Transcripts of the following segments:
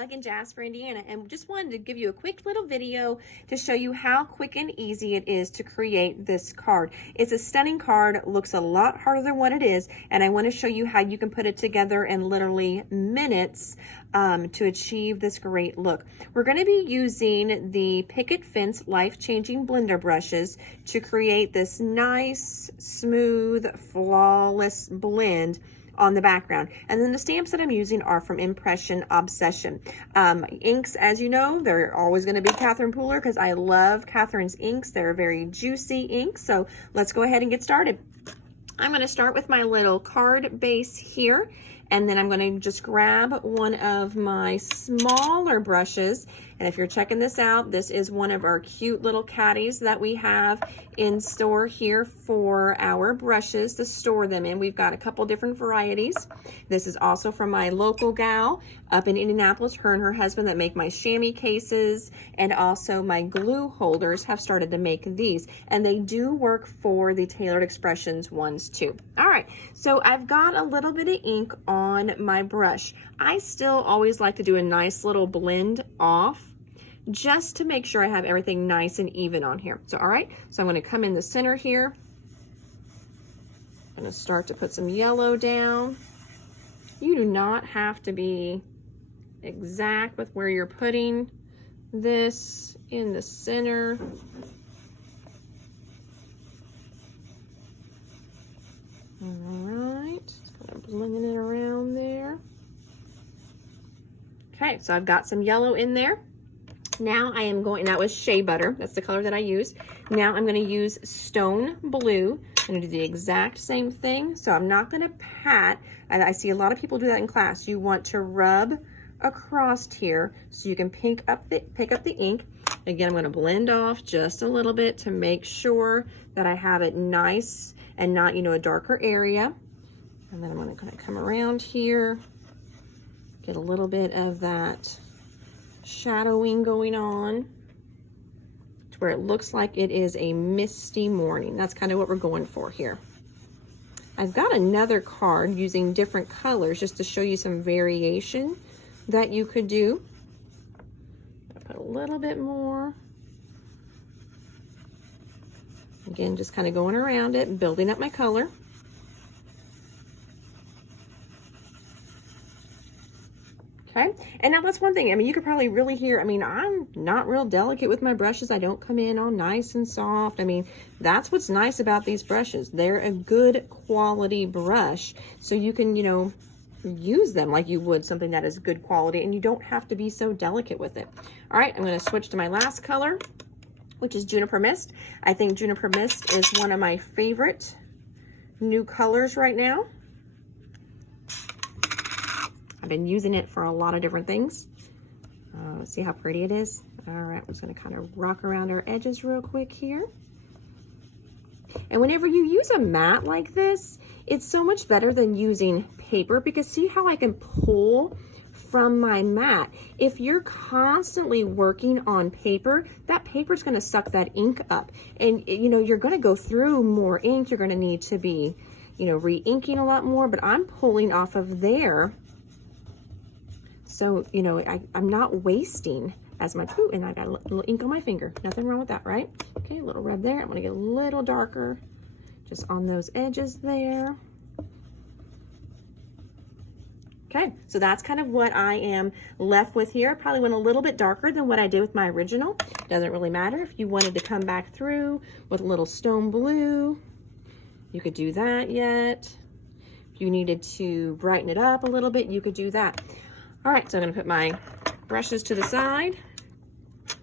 Mug in Jasper, Indiana, and just wanted to give you a quick little video to show you how quick and easy it is to create this card. It's a stunning card, looks a lot harder than what it is, and I want to show you how you can put it together in literally minutes to achieve this great look. We're going to be using the Picket Fence Life-Changing Blender brushes to create this nice, smooth, flawless blend on the background. And then the stamps that I'm using are from Impression Obsession. Inks, as you know, they're always going to be Catherine Pooler because I love Catherine's inks. They're very juicy inks. So let's go ahead and get started. I'm going to start with my little card base here, and then I'm going to just grab one of my smaller brushes. And if you're checking this out, this is one of our cute little caddies that we have in store here for our brushes to store them in. We've got a couple different varieties. This is also from my local gal up in Indianapolis, her and her husband that make my chamois cases, and also my glue holders have started to make these. And they do work for the Tailored Expressions ones too. All right, so I've got a little bit of ink on my brush. I still always like to do a nice little blend off just to make sure I have everything nice and even on here. So, all right, so I'm going to come in the center here. I'm going to start to put some yellow down. You do not have to be exact with where you're putting this in the center. All right, just kind of blending it around there. Okay, so I've got some yellow in there. Now I am going, that was Shea Butter, that's the color that I used. Now I'm going to use Stone Blue. I'm going to do the exact same thing. So I'm not going to pat, and I see a lot of people do that in class. You want to rub across here so you can pick up the ink. Again, I'm going to blend off just a little bit to make sure that I have it nice and not, you know, a darker area. And then I'm going to kind of come around here, get a little bit of that shadowing going on to where it looks like it is a misty morning. That's kind of what we're going for here. I've got another card using different colors just to show you some variation that you could do. I'll put a little bit more. Again, just kind of going around it and building up my color. Okay, and now that's one thing. I mean, you could probably really hear, I mean, I'm not real delicate with my brushes. I don't come in all nice and soft. I mean, that's what's nice about these brushes. They're a good quality brush, so you can, you know, use them like you would something that is good quality, and you don't have to be so delicate with it. All right, I'm going to switch to my last color, which is Juniper Mist. I think Juniper Mist is one of my favorite new colors right now. I've been using it for a lot of different things. See how pretty it is? All right, I'm just gonna kind of rock around our edges real quick here. And whenever you use a mat like this, it's so much better than using paper, because see how I can pull from my mat. If you're constantly working on paper, that paper's gonna suck that ink up. And you know, you're gonna go through more ink. You're gonna need to be, you know, re-inking a lot more, but I'm pulling off of there. So, you know, I'm not wasting as much. Ooh, and I got a little ink on my finger. Nothing wrong with that, right? Okay, a little red there. I'm gonna get a little darker just on those edges there. Okay, so that's kind of what I am left with here. Probably went a little bit darker than what I did with my original. Doesn't really matter. If you wanted to come back through with a little Stone Blue, you could do that yet. If you needed to brighten it up a little bit, you could do that. All right, so I'm gonna put my brushes to the side,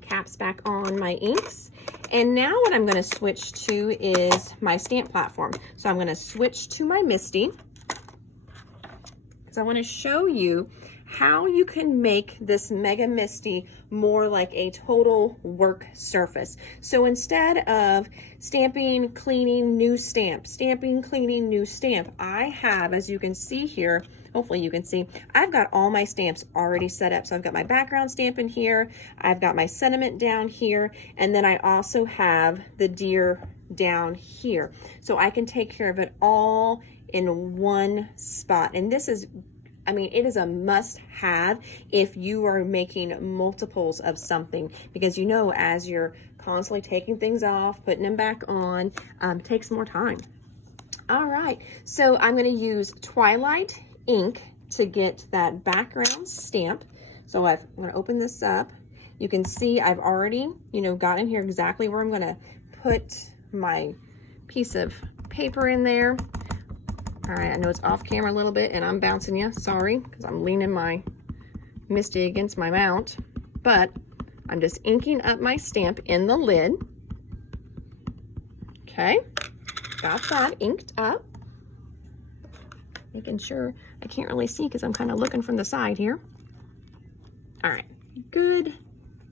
caps back on my inks. And now what I'm gonna switch to is my stamp platform. So I'm gonna switch to my Misty, because I wanna show you how you can make this Mega Misty more like a total work surface. So instead of stamping, cleaning, new stamp, stamping, cleaning, new stamp, I have, as you can see here, hopefully you can see, I've got all my stamps already set up. So I've got my background stamp in here, I've got my sentiment down here, and then I also have the deer down here. So I can take care of it all in one spot. And this is I mean, it is a must-have if you are making multiples of something, because you know, as you're constantly taking things off, putting them back on, takes more time. All right, so I'm going to use Twilight ink to get that background stamp. So I'm going to open this up. You can see I've already, got in here exactly where I'm going to put my piece of paper in there. All right, I know it's off camera a little bit and I'm bouncing you, sorry, because I'm leaning my Misty against my mount, but I'm just inking up my stamp in the lid. Okay, got that inked up. Making sure, I can't really see because I'm kind of looking from the side here. All right, good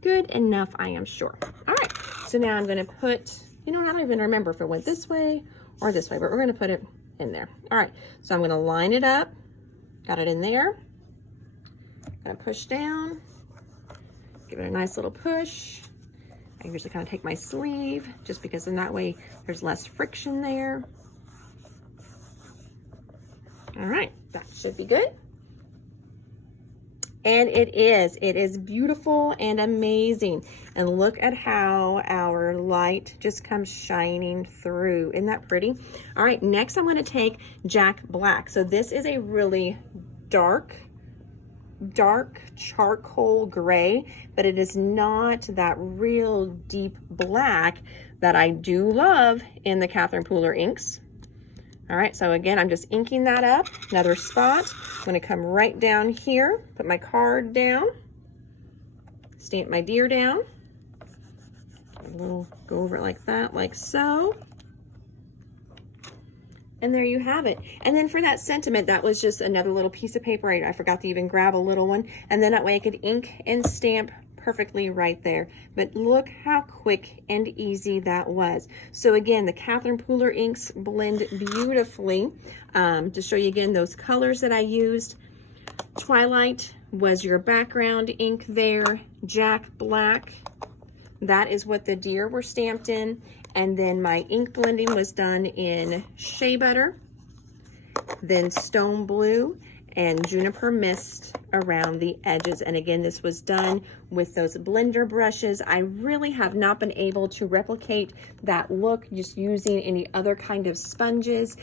enough, I am sure. All right, so now I'm gonna put, I don't even remember if it went this way or this way, but we're gonna put it in there. All right, so I'm gonna line it up, got it in there. Gonna push down, give it a nice little push. I usually kind of take my sleeve just because in that way there's less friction there. All right, that should be good. And it is beautiful and amazing. And look at how our light just comes shining through. Isn't that pretty? All right, next I'm gonna take Jack Black. So this is a really dark charcoal gray, but it is not that real deep black that I do love in the Catherine Pooler inks. All right, so again, I'm just inking that up, another spot. I'm gonna come right down here, put my card down, stamp my deer down, go over it like that, like so. And there you have it. And then for that sentiment, that was just another little piece of paper. I forgot to even grab a little one. And then that way I could ink and stamp perfectly right there. But look how quick and easy that was. So again, the Catherine Pooler inks blend beautifully. To show you again those colors that I used. Twilight was your background ink there. Jack Black, that is what the deer were stamped in. And then my ink blending was done in Shea Butter, then Stone Blue, and Juniper Mist around the edges. And again, this was done with those blender brushes. I really have not been able to replicate that look just using any other kind of sponges.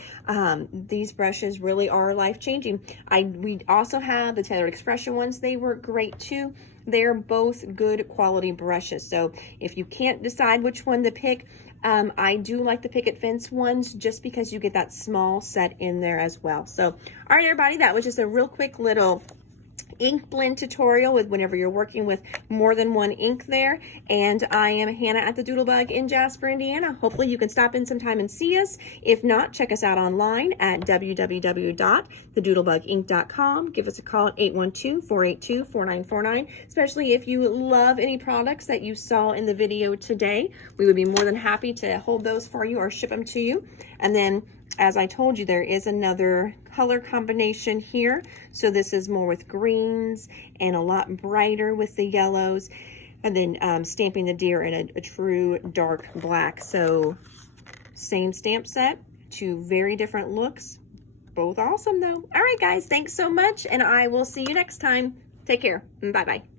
These brushes really are life-changing. We also have the Tailored Expression ones. They work great too. They're both good quality brushes. So if you can't decide which one to pick, I do like the picket fence ones just because you get that small set in there as well. So, all right, everybody, that was just a real quick little ink blend tutorial with whenever you're working with more than one ink there. And I am Hannah at the Doodlebug in Jasper, Indiana. Hopefully you can stop in sometime and see us. If not, check us out online at www.thedoodlebuginc.com. Give us a call at 812-482-4949, especially if you love any products that you saw in the video today. We would be more than happy to hold those for you or ship them to you. And then, as I told you, there is another color combination here. So this is more with greens and a lot brighter with the yellows. And then stamping the deer in a true dark black. So same stamp set, two very different looks. Both awesome though. All right, guys, thanks so much. And I will see you next time. Take care. Bye-bye.